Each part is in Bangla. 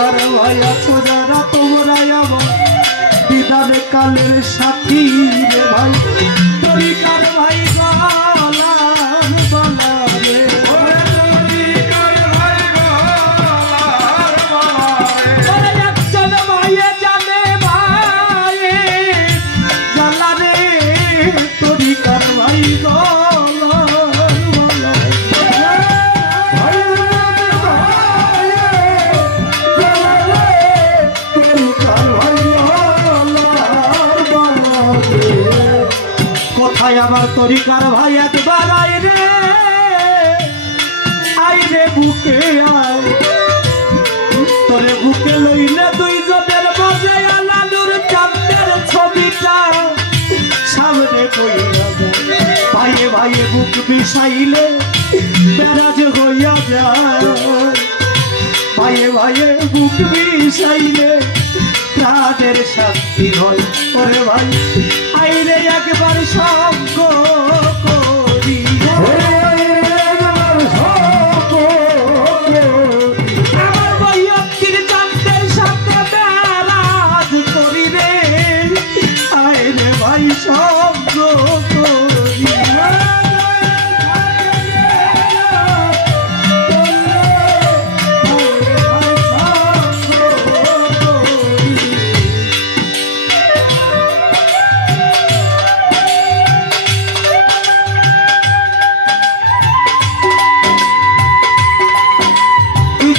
তরিকার ভাই আছো যারা তোমরাই আমার বিধান কালের সাথী রে ভাই তরিকার ভাই গলার বালা রে তরিকার ভাই গলার বালা রে একজন ভাইয়ে জানে ভাইয়ে জ্বালা রে তরিকার ভাই কোথায় আমার তরিকার ভাই একবার আয় রে বুকে আয় তোরে বুকে লইলে দুইজনের মাঝে আলাদুর চাঁদের ছবিটা সামনে কইরা যায় ভাইয়ে ভাইয়ে বুক বিষাইলে বেরাজ হইয়া যায় ভাইয়ে ভাইয়ে বুক বিষাইলে প্রাণের শান্তি হয় ওরে ভাই আইরে একবার সঙ্গ করি আমার বৈয়ক্তির চাঁদের সাথে বেরাজ করি রে আইরে ভাই সঙ্গ করি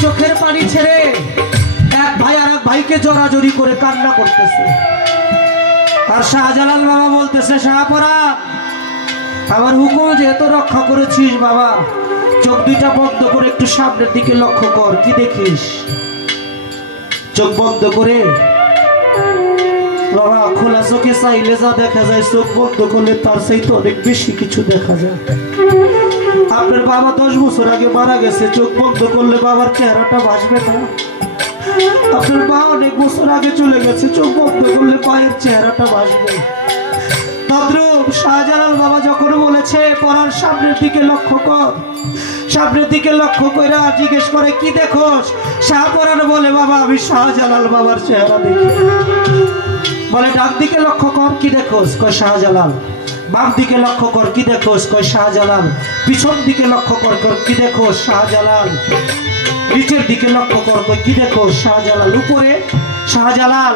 চোখের পানি ছেড়ে এক ভাই আর এক ভাইকে জোরাজোরি করে কান্না করতেছে আর শাহজালাল বাবা বলতেছে শাহপরাণ আমার হুকুম যেহেতু রক্ষা করেছিস বাবা চোখ দুইটা বন্ধ করে একটু সামনের দিকে লক্ষ্য কর কি দেখিস চোখ বন্ধ করে বাবা খোলা চোখে চাইলে যা দেখা যায় চোখ বন্ধ করলে তার চাইতে অনেক বেশি কিছু দেখা যায় আপনার বাবা 10 বছর আগে মারা গেছে চোখ বন্ধ করলে বাবার চেহারাটা ভাসবে না আপনার মা অনেক বছর আগে চলে গেছে চোখ বন্ধ করলে পায়ের চেহারাটা ভাসবে তদ্রূপ শাহজালাল বাবা যখন বলেছে পড়ার সামনের দিকে লক্ষ্য কর সামনের দিকে লক্ষ্য কইরা জিজ্ঞেস করে কি দেখোস শাহপরাণ বলে বাবা আমি শাহজালাল বাবার চেহারা দেখি বলে ডান দিকে লক্ষ্য কর কি দেখোস কয় শাহজালাল বাম দিকে লক্ষ্য কর কি দেখোস কয় শাহজালাল পিছন দিকে লক্ষ্য কর কি দেখোস শাহজালাল নিচের দিকে লক্ষ্য কর কি দেখোস শাহজালাল উপরে শাহজালাল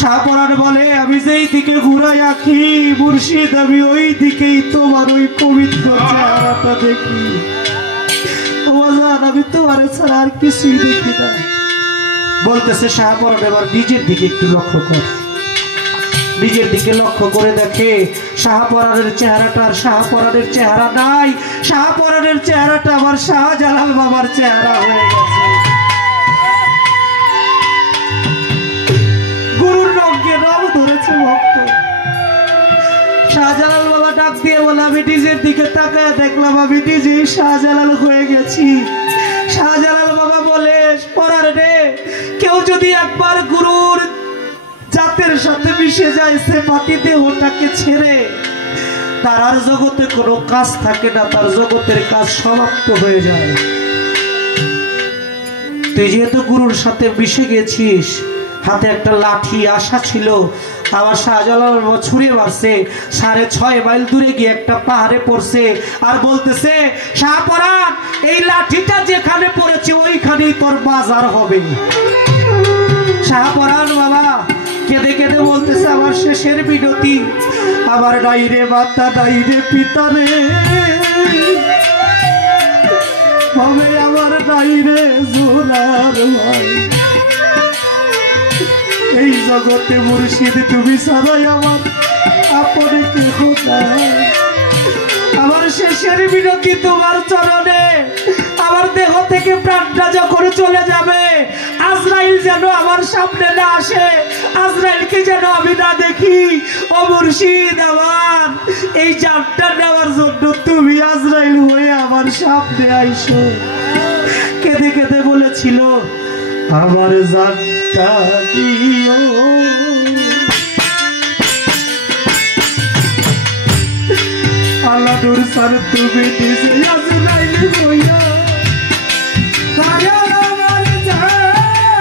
শাহপরাণ বলে আমি যেই দিকে ঘুরাই আঁকি মুর্শিদ আমি ওই দিকেই তোমার ওই পবিত্র চেহারাটা দেখি আমি তোমার ছাড়া আর কিছুই দেখি না বলতেছে শাহপরাণ এবার নিজের দিকে একটু লক্ষ্য কর নিজের দিকে লক্ষ্য করে দেখে শাহপরাণের চেহারাটা আর শাহপরাণের চেহারা নাই শাহপরাণের চেহারাটা আমার শাহজালাল বাবার চেহারা হয়ে গেছে গুরুর রঙে রং ধরেছে ভক্ত শাহজালাল বাবা ডাক দিয়ে বলে আমি নিজের দিকে তাকায় দেখলাম আমি নিজেই শাহজালাল হয়ে গেছি শাহজালাল বাবা বলে পরার রে কেউ যদি একবার গুরুর জাতের সাথে মিশে যায় সে বাকি দেহটাকে ছেড়ে তার আর জগতে কোনো কাজ থাকে না তার জগতের কাজ সমাপ্ত হয়ে যায় তুই যেহেতু গুরুর সাথে মিশে গেছিস হাতে একটা লাঠি আশা ছিল আমার শাহজালাল বাবা ছুঁড়ে মারছে 6.5 মাইল দূরে গিয়ে একটা পাহাড়ে পড়ছে আর বলতেছে শাহপরাণ এই লাঠিটা যেখানে পড়েছে ওইখানেই তোর বাজার হবে শাহপরাণ বাবা কেঁদে কেঁদে বলতেছে আমার শেষের বিনতি আমার নাই রে মাতা নাই রে পিতা রে ভাবে আমার নাই রে জোরার ভাই এই জগতে মুর্শিদ তুমি ছাড়াই আমার আপনি কেহ নাই আমার শেষের বিনতি তোমার চরণে আমার দেহ থেকে প্রাণটা যখন চলে যাবে আজরাইল যেন আমার সামনে না আসে আজরাইলকে যেন আমি না দেখি ও মুর্শিদ আমার এই জানটা নেওয়ার জন্য তুমি আজরাইল হয়ে আমার সামনে আইসো কেঁদে কেঁদে বলেছিল আমার জানটা দিও আল্লাহর সার তুমি দিছে আজরাইল হইয়া দয়াল আমার জান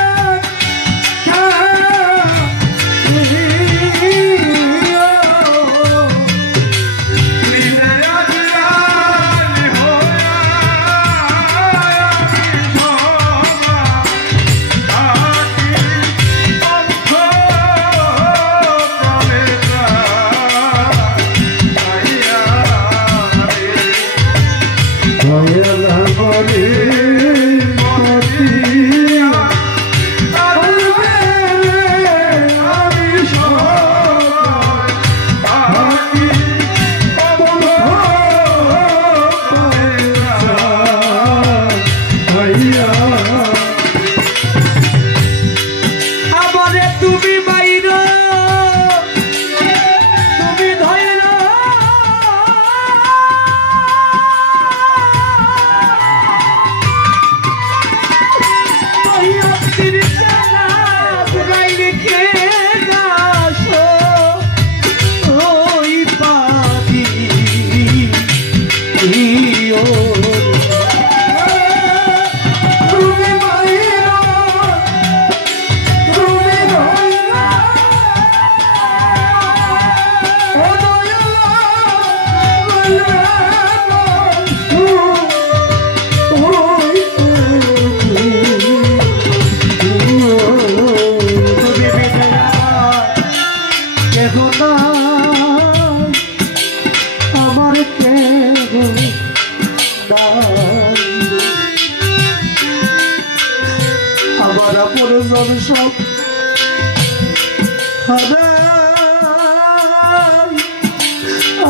আমার আপন জন সব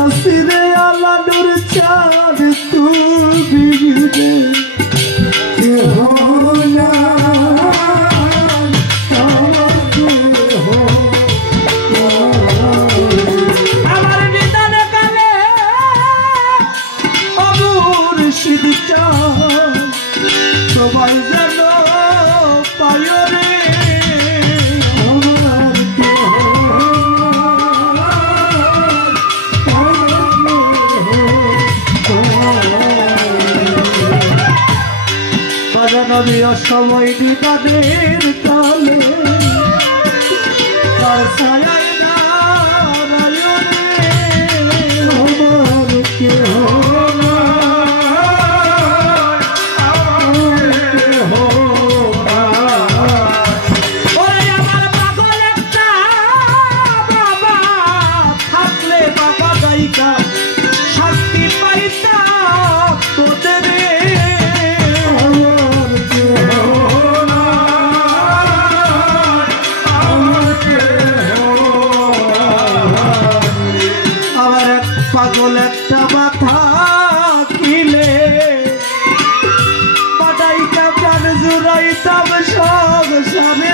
আসিরে আলা নূর চাঁদ তুমি আমার নিদান কালে অমুর সিদ্ধ সবাই যেন পায় রে বাজানো সময় নিদানের তালে তার ছায়ায় দাঁড়ায় রে আমার কেহ শান্তি পাইতাম তোদের আমার এক পাগল একটা মাথা কিলে বাটাইতাম প্রাণ জুড়াইতাম সংসারে